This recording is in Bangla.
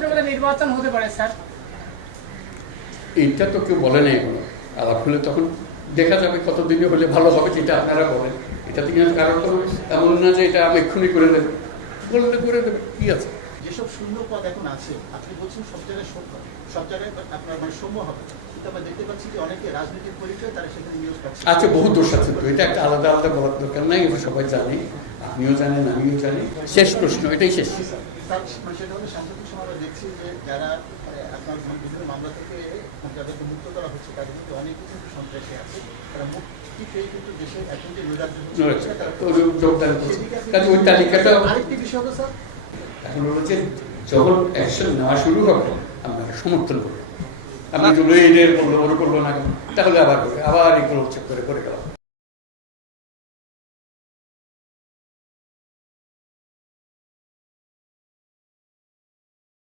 ছাত্রদের নির্বাচন হতে পারে স্যার? এইটা তো কেউ বলে নাই এগুলো, আলাপ হলে তখন দেখা যাবে কতদিনে হলে ভালো হবে, যেটা আপনারা বলেন। এটা থেকে কারণ কোনো এমন না যে এটা আমি এক্ষুনি করে দেবো, বললে করে দেবে, কি আছে। যেসব শূন্য পদ এখন আছে, আপনি বলছেন সব জায়গায় সব জায়গায় আপনার মানে সম্ভব হবে, কিন্তু আমরা দেখতে পাচ্ছি যে অনেকে রাজনৈতিক পরিচয় তারা সেখানে নিয়োগ পাচ্ছে। আচ্ছা, বহু দোষ আছে তো, এটা একটা আলাদা আলাদা বলার দরকার নাই, এটা সবাই জানে, আপনিও জানেন, আমিও জানি। শেষ প্রশ্ন, এটাই শেষ। সেটা হলে সাম্প্রতিক সময় আমরা দেখছি যে যারা আপনার বিভিন্ন মামলা থেকে যাদেরকে মুক্ত করা হচ্ছে তাদের মধ্যে অনেকে কিন্তু সন্ত্রাসী আছে, তারা মুক্তি পেয়ে কিন্তু দেশের এখন যে যোগদান ওই তালিকাটা। আরেকটি বিষয় হলো স্যার, এখন হলো যে যখন অ্যাকশন নেওয়া শুরু হবে আমরা সমর্থন করবো। আপনি যদি এদের করলো ওর করলো না, তাহলে আবার এগুলো চেক করে গেলাম।